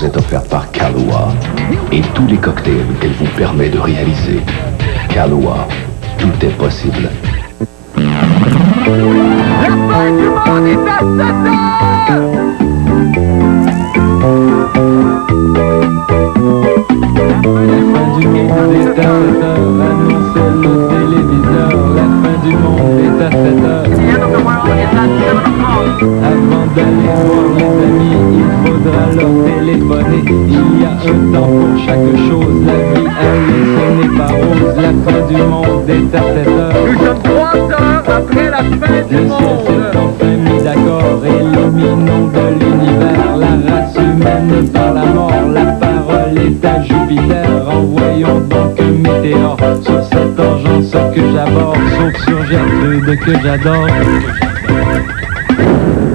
vous est offerte par Kahlua et tous les cocktails qu'elle vous permet de réaliser. Kahlua, tout est possible. La fin du monde est à 7 heures! La fin du monde est à 7 heures, annonce le téléviseur. La fin du monde est à 7 heures. Avant d'aller voir les amis, il faudra leur téléphoner. Il y a un temps pour chaque chose, la vie elle ce n'est pas rose. La fin du monde est à 7 heures. Nous sommes 3 heures après la fin du Le ciel monde. s'est enfin mis d'accord, éliminons de l'univers la race humaine par la mort. La parole est à Jupiter, envoyons donc un météore sur cette urgence que j'aborde, sauf sur Gertrude que j'adore.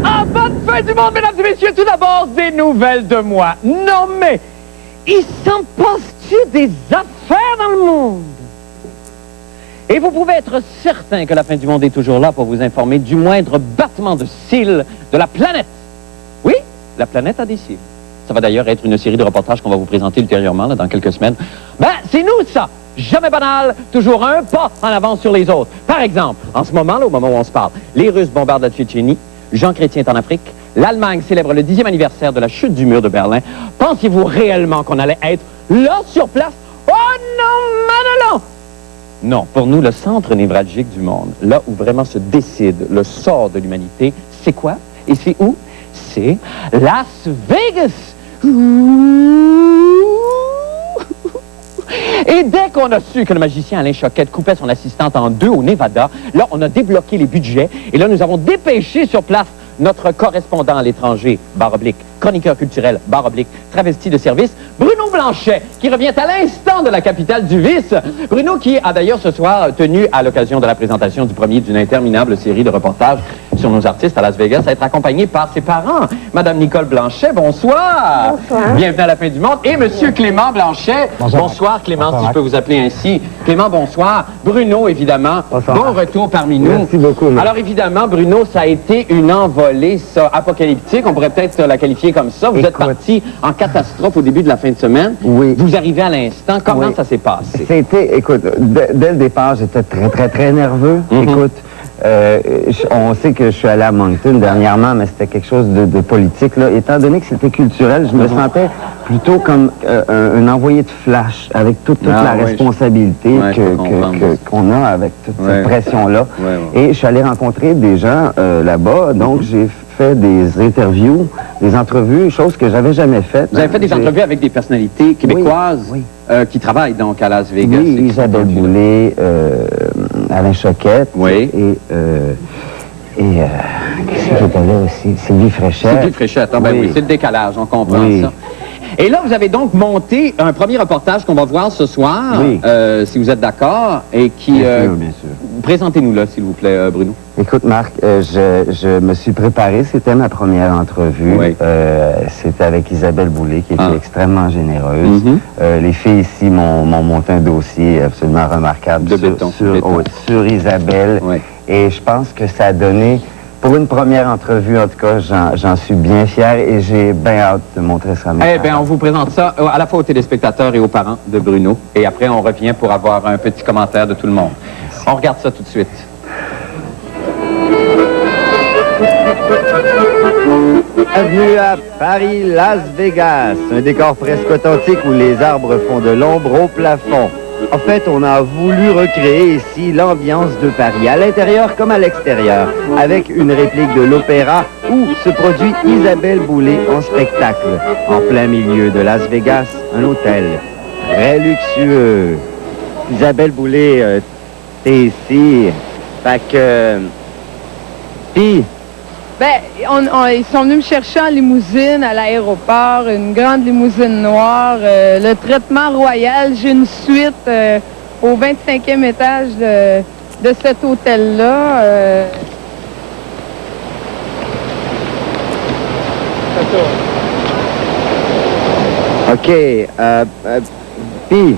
En bonne fin du monde, mesdames et messieurs, tout d'abord, des nouvelles de moi. Non mais, il s'en passe-tu des affaires dans le monde? Et vous pouvez être certain que la fin du monde est toujours là pour vous informer du moindre battement de cils de la planète. Oui, la planète a des cils. Ça va d'ailleurs être une série de reportages qu'on va vous présenter ultérieurement, là, dans quelques semaines. Ben, c'est nous, ça! Jamais banal, toujours un pas en avance sur les autres. Par exemple, en ce moment, là, au moment où on se parle, les Russes bombardent la Tchétchénie, Jean Chrétien est en Afrique, l'Allemagne célèbre le 10e anniversaire de la chute du mur de Berlin. Pensiez-vous réellement qu'on allait être là, sur place? Oh non, Manelon! Non, pour nous, le centre névralgique du monde, là où vraiment se décide le sort de l'humanité, c'est quoi? Et c'est où? C'est Las Vegas! Et dès qu'on a su que le magicien Alain Choquette coupait son assistante en deux au Nevada, là, on a débloqué les budgets et là, nous avons dépêché sur place notre correspondant à l'étranger, /, chroniqueur culturel, /, travesti de service, Bruno Blanchet, qui revient à l'instant de la capitale du vice. Bruno qui a d'ailleurs ce soir tenu, à l'occasion de la présentation du premier d'une interminable série de reportages sur nos artistes à Las Vegas, à être accompagné par ses parents. Madame Nicole Blanchet, bonsoir. Bonsoir. Bienvenue à la fin du monde. Et Monsieur Clément Blanchet. Bonsoir Clément, Bonsoir, si je peux vous appeler ainsi. Clément, bonsoir. Bruno, évidemment. Bonsoir. Bon retour parmi nous. Merci beaucoup. Alors évidemment, Bruno, ça a été une envolée, ça, apocalyptique. On pourrait peut-être la qualifier comme ça. Vous êtes Écoute. parti en catastrophe au début de la fin de semaine. Oui. Vous arrivez à l'instant. Comment Oui. ça s'est passé? C'était, écoute, dès le départ, j'étais très nerveux. Écoute, on sait que je suis allé à Moncton dernièrement, mais c'était quelque chose de politique, là. Étant donné que c'était culturel, je me sentais plutôt comme un envoyé de flash, avec toute la responsabilité Ouais, je peux comprendre. qu'on a avec toute Ouais. cette pression-là. Ouais. Et je suis allé rencontrer des gens là-bas, donc j'ai fait des interviews, des entrevues, chose que j'avais jamais faites. Vous avez fait des entrevues avec des personnalités québécoises oui. qui travaillent donc à Las Vegas. Oui, et qui Isabelle sont venus là. Boulay, Alain Choquette. Oui. Et qu'est-ce qui était là aussi? Sylvie Fréchette. Sylvie Fréchette, ah, ben oui, c'est le décalage, on comprend Oui. ça. Et là, vous avez donc monté un premier reportage qu'on va voir ce soir, Oui. si vous êtes d'accord, et qui... Bien sûr. Présentez-nous là, s'il vous plaît, Bruno. Écoute, Marc, je me suis préparé. C'était ma première entrevue. Oui. C'était avec Isabelle Boulay, qui était Ah. extrêmement généreuse. Mhm. Les filles ici m'ont monté un dossier absolument remarquable De béton. sur Isabelle. Oui. Et je pense que ça a donné, pour une première entrevue, en tout cas, j'en suis bien fier et j'ai bien hâte de montrer ça à mes Eh bien, parents. on vous présente ça à la fois aux téléspectateurs et aux parents de Bruno. Et après, on revient pour avoir un petit commentaire de tout le monde. On regarde ça tout de suite. Bienvenue à Paris, Las Vegas, un décor presque authentique où les arbres font de l'ombre au plafond. En fait, on a voulu recréer ici l'ambiance de Paris, à l'intérieur comme à l'extérieur, avec une réplique de l'opéra où se produit Isabelle Boulay en spectacle. En plein milieu de Las Vegas, un hôtel très luxueux. Isabelle Boulay, t'es ici, fait que... Puis, Ben, ils sont venus me chercher en limousine à l'aéroport, une grande limousine noire. Le traitement royal, j'ai une suite au 25e étage de cet hôtel-là. OK, puis...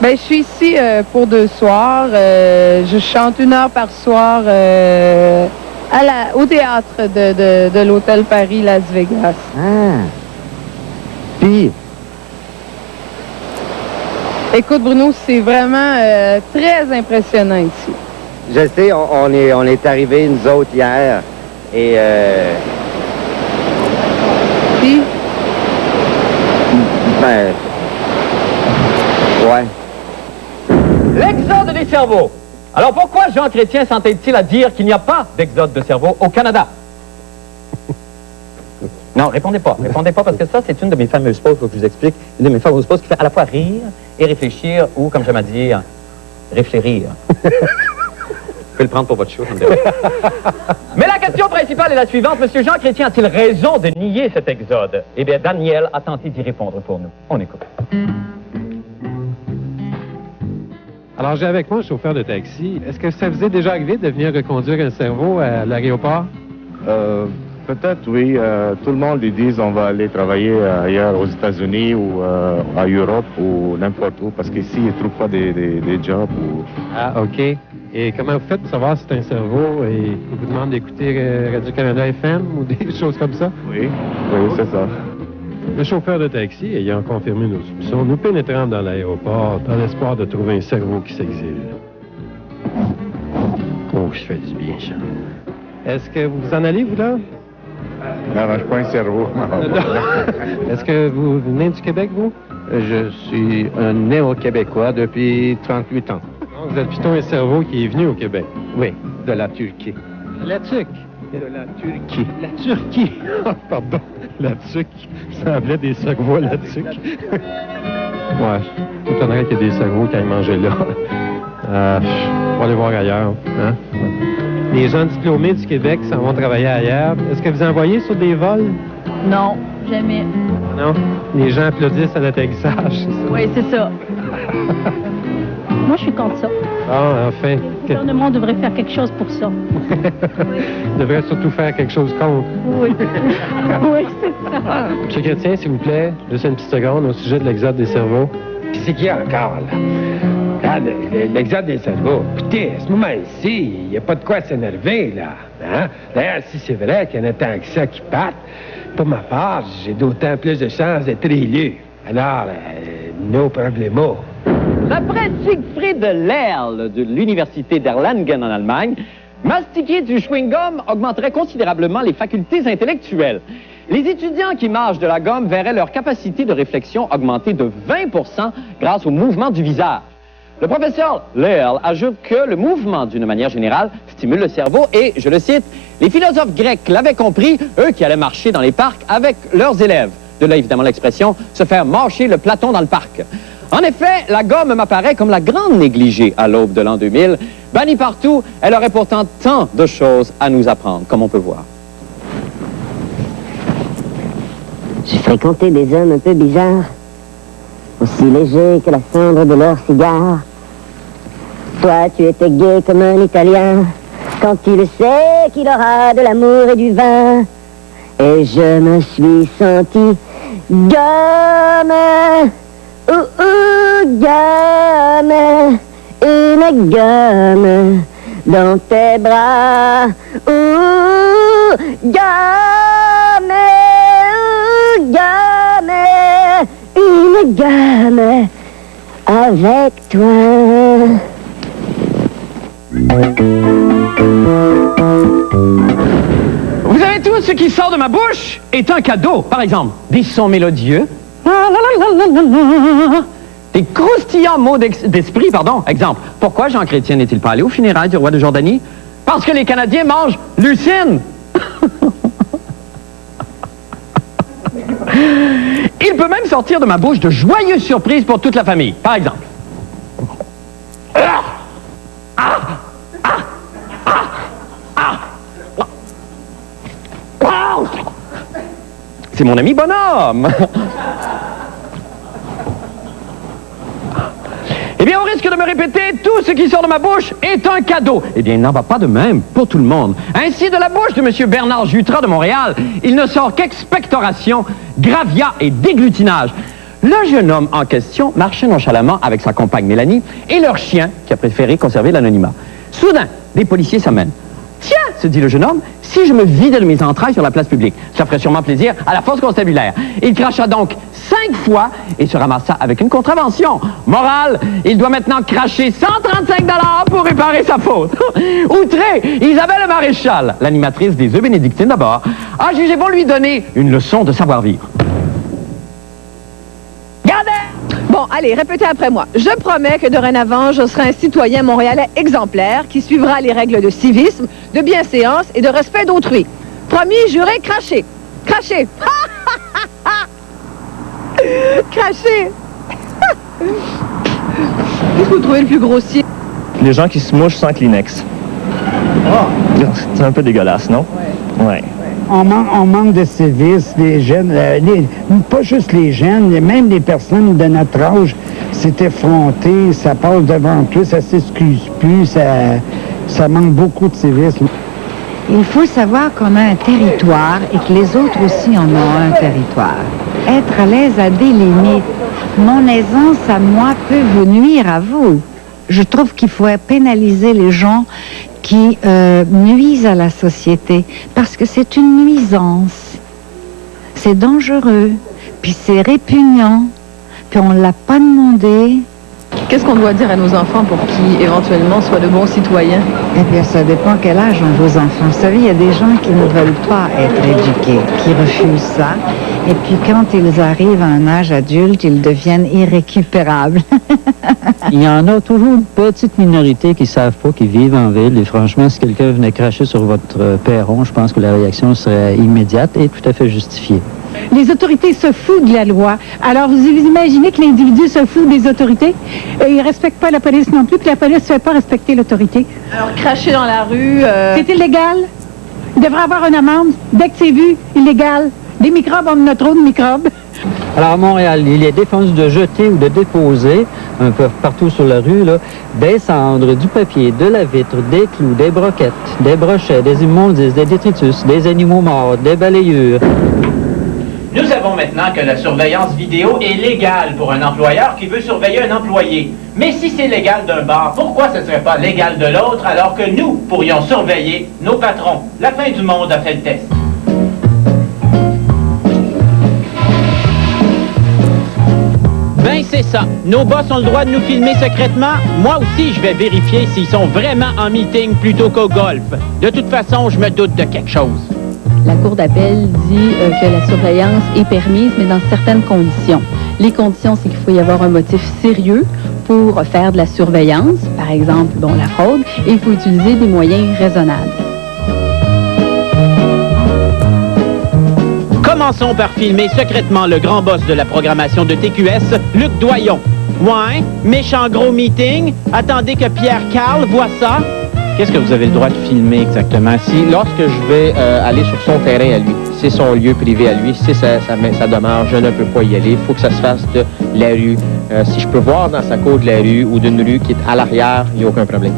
Ben, je suis ici pour 2 soirs. Je chante 1 heure par soir au théâtre de l'Hôtel Paris Las Vegas. Ah. Puis, Écoute, Bruno, c'est vraiment très impressionnant ici. je sais, on est arrivés, nous autres, hier, et Puis, ben, ouais. L'exode des cerveaux. Alors pourquoi Jean Chrétien s'entête-t-il à dire qu'il n'y a pas d'exode de cerveau au Canada? Non, répondez pas parce que ça, c'est une de mes fameuses pauses, faut que je vous explique, une de mes fameuses pauses qui fait à la fois rire et réfléchir, ou, comme j'aime à dire, réfléchir. Vous pouvez le prendre pour votre show, ça me dérange. Mais la question principale est la suivante. Monsieur Jean Chrétien a-t-il raison de nier cet exode? Eh bien, Daniel a tenté d'y répondre pour nous. On écoute. Alors, j'ai avec moi un chauffeur de taxi. Est-ce que ça vous est déjà arrivé de venir reconduire un cerveau à l'aéroport? Peut-être, oui. Tout le monde lui dit on va aller travailler ailleurs aux États-Unis ou en Europe ou n'importe où parce qu'ici, ils ne trouvent pas des jobs. Ou... Ah, OK. Et comment vous faites pour savoir si c'est un cerveau et il vous demande d'écouter Radio-Canada FM ou des choses comme ça? Oui, c'est ça. Le chauffeur de taxi ayant confirmé nos soupçons, nous pénétrons dans l'aéroport dans l'espoir de trouver un cerveau qui s'exile. Oh, je fais du bien, ça. Est-ce que vous en allez, vous, là? Non, je suis pas un cerveau. Est-ce que vous venez du Québec, vous? Je suis un néo-québécois depuis 38 ans. Donc, vous êtes plutôt un cerveau qui est venu au Québec. Oui, de la Turquie. La Turque. De la Turquie. La Turquie. Pardon. La Turque. Ça semblait des cerveaux à la Turque. Ouais. Je m'étonnerais qu'il y ait des cerveaux qui aillent manger là. On va aller voir ailleurs. Hein? Les gens diplômés du Québec s'en vont travailler ailleurs. Est-ce que vous envoyez sur des vols? Non, jamais. Non? Les gens applaudissent à l'atterrissage, c'est ça? Oui, c'est ça. Moi, je suis contre ça. Ah, enfin. Le gouvernement devrait faire quelque chose pour ça. Il devrait surtout faire quelque chose contre. Oui. Oui, c'est ça. Monsieur Chrétien, s'il vous plaît, juste une petite seconde au sujet de l'exode des cerveaux. Puis c'est qui encore, là? Regarde, l'exode des cerveaux. Écoutez, à ce moment-ci, il n'y a pas de quoi s'énerver, là. Hein? D'ailleurs, si c'est vrai qu'il y en a tant que ça qui partent, pour ma part, j'ai d'autant plus de chances d'être élu. Alors, no problemo. D'après Siegfried Lerl de l'université d'Erlangen en Allemagne, mastiquer du chewing-gum augmenterait considérablement les facultés intellectuelles. Les étudiants qui mâchent de la gomme verraient leur capacité de réflexion augmenter de 20% grâce au mouvement du visage. Le professeur Lerl ajoute que le mouvement, d'une manière générale, stimule le cerveau et, je le cite, « Les philosophes grecs l'avaient compris, eux qui allaient marcher dans les parcs avec leurs élèves. » De là, évidemment, l'expression « se faire mâcher le Platon dans le parc ». En effet, la gomme m'apparaît comme la grande négligée à l'aube de l'an 2000. Bannie partout, elle aurait pourtant tant de choses à nous apprendre, comme on peut voir. J'ai fréquenté des hommes un peu bizarres, aussi légers que la cendre de leur cigare. Toi, tu étais gai comme un Italien, quand il sait qu'il aura de l'amour et du vin. Et je me suis senti gomme, gomme, une gomme dans tes bras. Gomme, gomme, une gomme avec toi. Vous savez tout, ce qui sort de ma bouche est un cadeau. Par exemple, des sons mélodieux, des croustillants mots d'esprit, pardon. Exemple, pourquoi Jean Chrétien n'est-il pas allé aux funérailles du roi de Jordanie? Parce que les Canadiens mangent lucine. Il peut même sortir de ma bouche de joyeuses surprises pour toute la famille. Par exemple. C'est mon ami bonhomme. Eh bien, au risque de me répéter, tout ce qui sort de ma bouche est un cadeau. Eh bien, il n'en va pas de même pour tout le monde. Ainsi, de la bouche de M. Bernard Jutras de Montréal, il ne sort qu'expectoration, gravia et déglutinage. Le jeune homme en question marchait nonchalamment avec sa compagne Mélanie et leur chien qui a préféré conserver l'anonymat. Soudain, des policiers s'amènent. « Tiens, se dit le jeune homme, si je me vidais de mes entrailles sur la place publique. Ça ferait sûrement plaisir à la force constabulaire. Il cracha donc 5 fois et se ramassa avec une contravention. Morale, il doit maintenant cracher 135 $ pour réparer sa faute. Outré, Isabelle Maréchal, l'animatrice des œufs bénédictines d'abord, a jugé bon lui donner une leçon de savoir-vivre. Gardez! Bon, allez, répétez après moi. Je promets que dorénavant, je serai un citoyen montréalais exemplaire qui suivra les règles de civisme, de bienséance et de respect d'autrui. Promis, juré, craché. Craché. Craché. Qu'est-ce que vous trouvez le plus grossier? Les gens qui se mouchent sans Kleenex. Oh. C'est un peu dégueulasse, non? Ouais. On manque de civisme, les jeunes, pas juste les jeunes, même les personnes de notre âge, c'est effronté, ça passe devant tout, ça s'excuse plus, ça manque beaucoup de civisme. Il faut savoir qu'on a un territoire et que les autres aussi en ont un territoire. Être à l'aise a des limites. Mon aisance à moi peut vous nuire à vous. Je trouve qu'il faut pénaliser les gens qui nuisent à la société, parce que c'est une nuisance. C'est dangereux, puis c'est répugnant, puis on ne l'a pas demandé. Qu'est-ce qu'on doit dire à nos enfants pour qu'ils, éventuellement, soient de bons citoyens? Eh bien, ça dépend quel âge ont vos enfants. Vous savez, il y a des gens qui ne veulent pas être éduqués, qui refusent ça. Et puis, quand ils arrivent à un âge adulte, ils deviennent irrécupérables. Il y en a toujours une petite minorité qui ne savent pas qu'ils vivent en ville. Et franchement, si quelqu'un venait cracher sur votre perron, je pense que la réaction serait immédiate et tout à fait justifiée. Les autorités se foutent de la loi. Alors, vous imaginez que l'individu se fout des autorités et il ne respecte pas la police non plus, que la police ne fait pas respecter l'autorité. Alors, cracher dans la rue... C'est illégal. Il devrait avoir une amende. Dès que c'est vu, illégal. Des microbes, on en a trop de microbes. Alors, à Montréal, il est défendu de jeter ou de déposer, un peu partout sur la rue, là, des cendres, du papier, de la vitre, des clous, des broquettes, des brochets, des immondices, des détritus, des animaux morts, des balayures. Nous savons maintenant que la surveillance vidéo est légale pour un employeur qui veut surveiller un employé. Mais si c'est légal d'un bar, pourquoi ce ne serait pas légal de l'autre alors que nous pourrions surveiller nos patrons? La fin du monde a fait le test. Ben c'est ça. Nos boss ont le droit de nous filmer secrètement. Moi aussi, je vais vérifier s'ils sont vraiment en meeting plutôt qu'au golf. De toute façon, je me doute de quelque chose. La Cour d'appel dit que la surveillance est permise, mais dans certaines conditions. Les conditions, c'est qu'il faut y avoir un motif sérieux pour faire de la surveillance, par exemple, la fraude, et il faut utiliser des moyens raisonnables. Commençons par filmer secrètement le grand boss de la programmation de TQS, Luc Doyon. Ouais, méchant gros meeting. Attendez que Pierre Carl voit ça. Qu'est-ce que vous avez le droit de filmer exactement? Lorsque je vais aller sur son terrain à lui, c'est son lieu privé à lui, c'est sa demeure, je ne peux pas y aller. Il faut que ça se fasse de la rue. Si je peux voir dans sa cour de la rue ou d'une rue qui est à l'arrière, il n'y a aucun problème.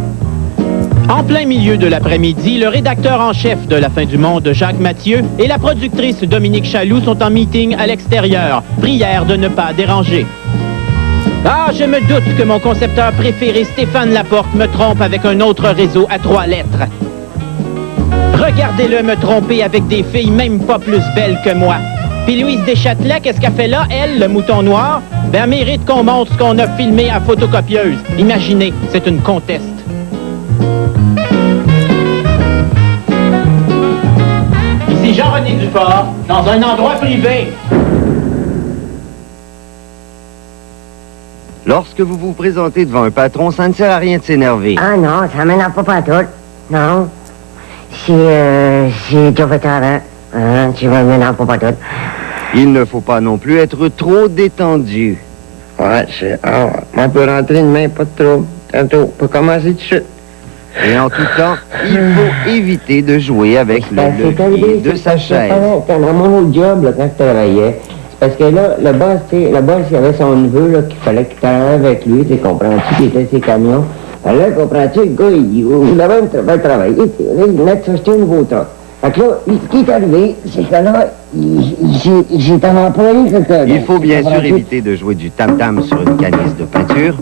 En plein milieu de l'après-midi, le rédacteur en chef de La Fin du Monde, Jacques Mathieu, et la productrice Dominique Chaloux sont en meeting à l'extérieur. Prière de ne pas déranger. Ah, je me doute que mon concepteur préféré, Stéphane Laporte, me trompe avec un autre réseau à 3 lettres. Regardez-le me tromper avec des filles même pas plus belles que moi. Puis Louise Deschâtelet, qu'est-ce qu'elle fait là, elle, le mouton noir? Ben, mérite qu'on montre ce qu'on a filmé à photocopieuse. Imaginez, c'est une conteste. Ici Jean-René Duport, dans un endroit privé. Lorsque vous vous présentez devant un patron, ça ne sert à rien de s'énerver. Ah non, ça m'énerve pas tout. Non. J'ai déjà fait ça avant. Tu m'énerves pas tout. Il ne faut pas non plus être trop détendu. Ouais, on peut rentrer une main, pas de trop. Tantôt, on peut commencer tout de suite. Et en tout temps, il faut éviter de jouer avec le levier de sa chaise. Dans mon autre job, là, quand je travaillais, parce que là, le boss, il avait son neveu, là, qu'il fallait qu'il travaille avec lui, tu comprends-tu, qui était ses camions. Alors là, comprends-tu, le gars, il voulait même travailler, il venait de s'acheter un nouveau truck. Fait que là, ce qui est arrivé, c'est que là, j'ai un employé que... Il faut bien sûr éviter de jouer du tam-tam sur une canisse de peinture.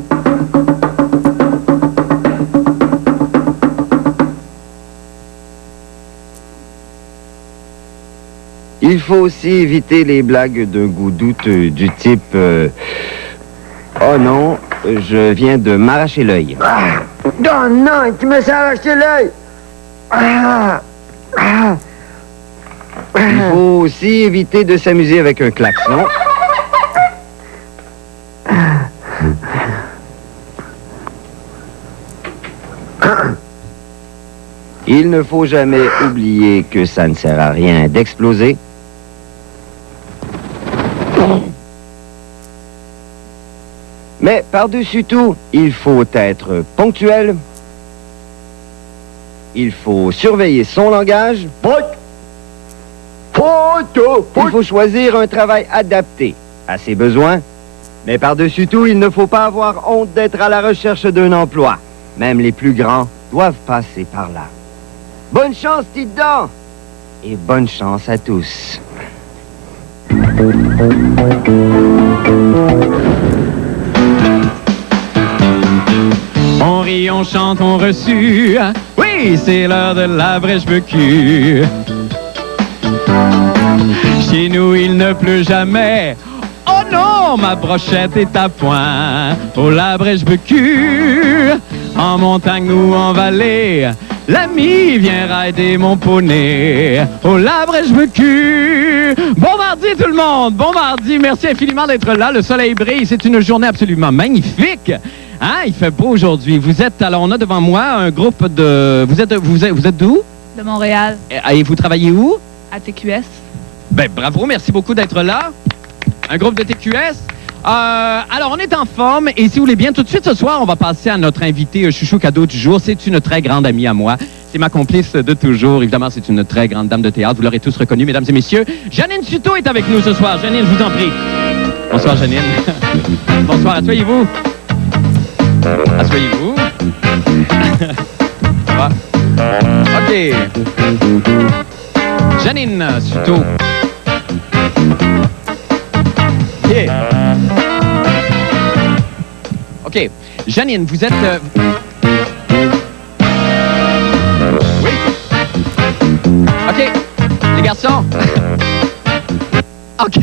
faut aussi éviter les blagues d'un goût douteux du type oh non, je viens de m'arracher l'œil. Non, non, tu me suis arraché l'œil. Il faut aussi éviter de s'amuser avec un klaxon. Il ne faut jamais oublier que ça ne sert à rien d'exploser. Mais par-dessus tout, il faut être ponctuel. Il faut surveiller son langage. Il faut choisir un travail adapté à ses besoins. Mais par-dessus tout, il ne faut pas avoir honte d'être à la recherche d'un emploi. Même les plus grands doivent passer par là. Bonne chance, petite dent! Et bonne chance à tous. On rit, on chante, on reçut. Oui, c'est l'heure de l'abrèche-becu. Chez nous, il ne pleut jamais. Oh non, ma brochette est à point. Oh, l'abrèche-becu. En montagne ou en vallée, l'ami vient rider mon poney. Oh, l'abrèche-becu. Bon mardi, tout le monde. Bon mardi. Merci infiniment d'être là. Le soleil brille. C'est une journée absolument magnifique. Hein, il fait beau aujourd'hui. Vous êtes, alors on a devant moi un groupe de... Vous êtes d'où? De Montréal. Et vous travaillez où? À TQS. Ben bravo, merci beaucoup d'être là. Un groupe de TQS. Alors, on est en forme et si vous voulez bien, tout de suite ce soir, on va passer à notre invité chouchou cadeau du jour. C'est une très grande amie à moi. C'est ma complice de toujours. Évidemment, c'est une très grande dame de théâtre. Vous l'aurez tous reconnue, mesdames et messieurs. Janine Suto est avec nous ce soir. Janine, je vous en prie. Bonsoir, Janine. Bonsoir, asseyez-vous. Asseyez-vous. Ça va? OK. Janine Suto. Yeah. OK. Janine, vous êtes... Oui. OK. Les garçons. OK.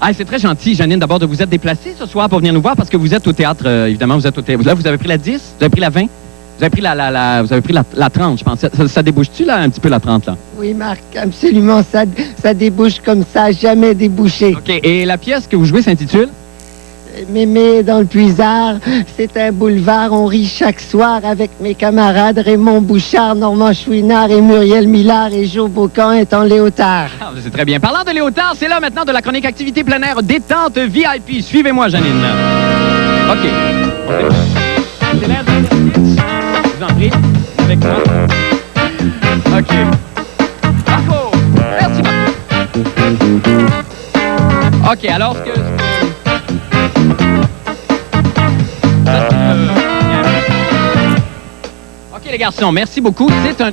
Ah, c'est très gentil, Janine, d'abord de vous être déplacée ce soir pour venir nous voir parce que vous êtes au théâtre, évidemment, vous êtes au théâtre. Là, vous avez pris la 10, vous avez pris la 20, vous avez pris la 30, je pense. Ça débouche-tu, là, un petit peu, la 30, là? Oui, Marc, absolument, ça débouche comme ça, jamais débouché. OK. Et la pièce que vous jouez s'intitule? Mémé dans le Puisard, c'est un boulevard, on rit chaque soir avec mes camarades Raymond Bouchard, Normand Chouinard et Muriel Millard et Joe Beaucamp est en léotard. Ah, c'est très bien. Parlant de léotard, c'est là maintenant de la chronique activité plein air détente VIP. Suivez-moi, Janine. OK. C'est l'air d'exercice. Je vous en prie. Avec moi. OK. Marco. Merci, Marco. OK, alors ce que... OK, les garçons, merci beaucoup. C'est un...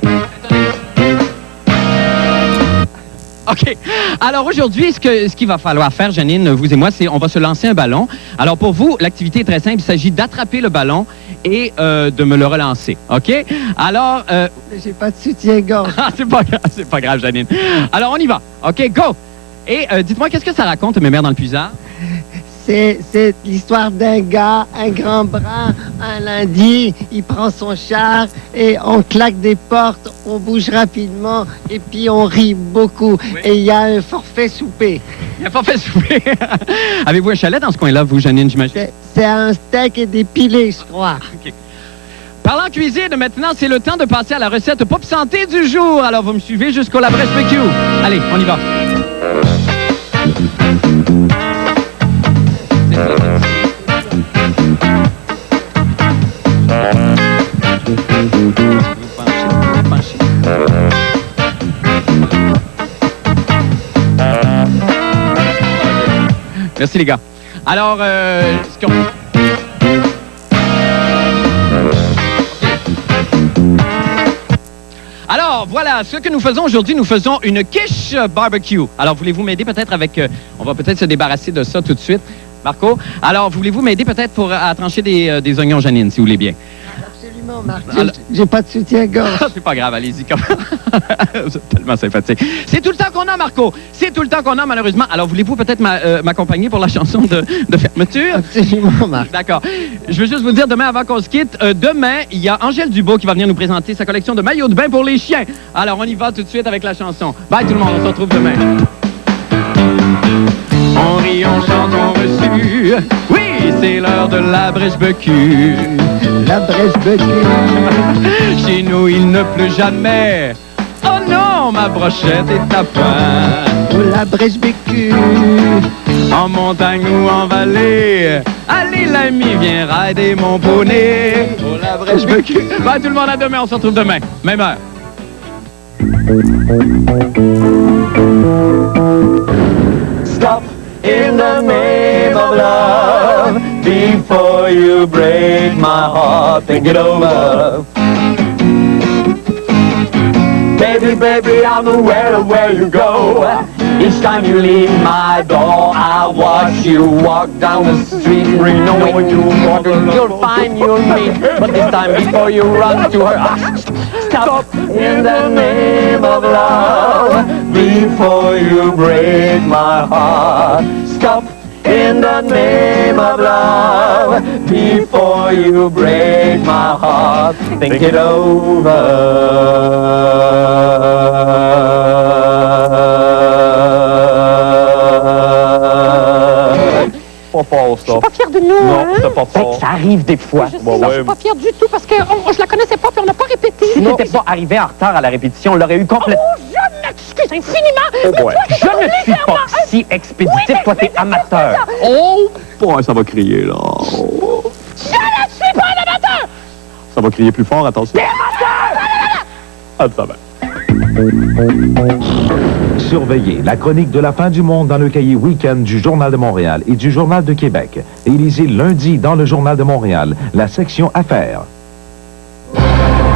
OK. Alors aujourd'hui, ce qu'il va falloir faire, Janine, vous et moi, c'est on va se lancer un ballon. Alors pour vous, l'activité est très simple. Il s'agit d'attraper le ballon et de me le relancer. OK? Alors... J'ai pas de soutien-gorge. Ah, c'est pas grave, Janine. Alors on y va. OK, go! Et dites-moi, qu'est-ce que ça raconte, Mémère dans le Puisard? C'est l'histoire d'un gars, un grand brun, un lundi, il prend son char et on claque des portes, on bouge rapidement et puis on rit beaucoup. Oui. Et il y a un forfait souper. Il y a un forfait souper? Avez-vous un chalet dans ce coin-là, vous, Janine, j'imagine? C'est un steak et des pilés, je crois. OK. Parlant cuisine, maintenant, c'est le temps de passer à la recette Pop Santé du jour. Alors, vous me suivez jusqu'au l'abrèche-becu. Allez, on y va. Merci les gars. Alors, ce qu'on... Alors, voilà, ce que nous faisons aujourd'hui, nous faisons une quiche barbecue. Alors, voulez-vous m'aider peut-être avec... on va peut-être se débarrasser de ça tout de suite. Marco, alors, voulez-vous m'aider peut-être à trancher des oignons, Janine, si vous voulez bien? Excusez-moi, Marc, j'ai pas de soutien-gorge. C'est pas grave, allez-y. C'est tellement sympathique. C'est tout le temps qu'on a, Marco. C'est tout le temps qu'on a, malheureusement. Alors, voulez-vous peut-être m'accompagner pour la chanson de fermeture? Absolument, Marc. D'accord. Je veux juste vous dire, demain, avant qu'on se quitte, demain, il y a Angèle Dubois qui va venir nous présenter sa collection de maillots de bain pour les chiens. Alors, on y va tout de suite avec la chanson. Bye tout le monde, on se retrouve demain. On rit, on chante, on reçut. Oui, c'est l'heure de la brèche-becu. La brèche-becu. Chez nous, il ne pleut jamais. Oh non, ma brochette est à point. Oh, la brèche-becu. En montagne ou en vallée. Allez, l'ami, viens rider mon poney. Oh, la brèche-becu. Bye tout le monde, à demain, on se retrouve demain. Même heure. Stop in the name of love before you break my heart. Think it over. Baby, baby, I'm aware of where you go. Each time you leave my door, I watch you walk down the street, knowing you'll find you'll meet. But this time, before you run to her, stop in the name of love before you break my heart. Stop in the name of love before you break my heart. Think it over. Pas fort, ça. Je suis pas fière de nous, Non, hein? c'est pas fort. Ça arrive des fois. Je sais, non, je suis pas fière du tout parce que je la connaissais pas puis on n'a pas répété. Si t'étais pas arrivé en retard à la répétition, on l'aurait eu complètement... Oh, je m'excuse infiniment. Oh, ouais. Mais toi, Je ne suis pas si expéditif, toi t'es amateur. Oh, ouais, ça va crier, là. Je ne suis pas un amateur. Ça va crier plus fort, attention. Ah, ça va. Surveillez la chronique de la fin du monde dans le cahier Week-end du Journal de Montréal et du Journal de Québec. Et lisez lundi dans le Journal de Montréal la section Affaires.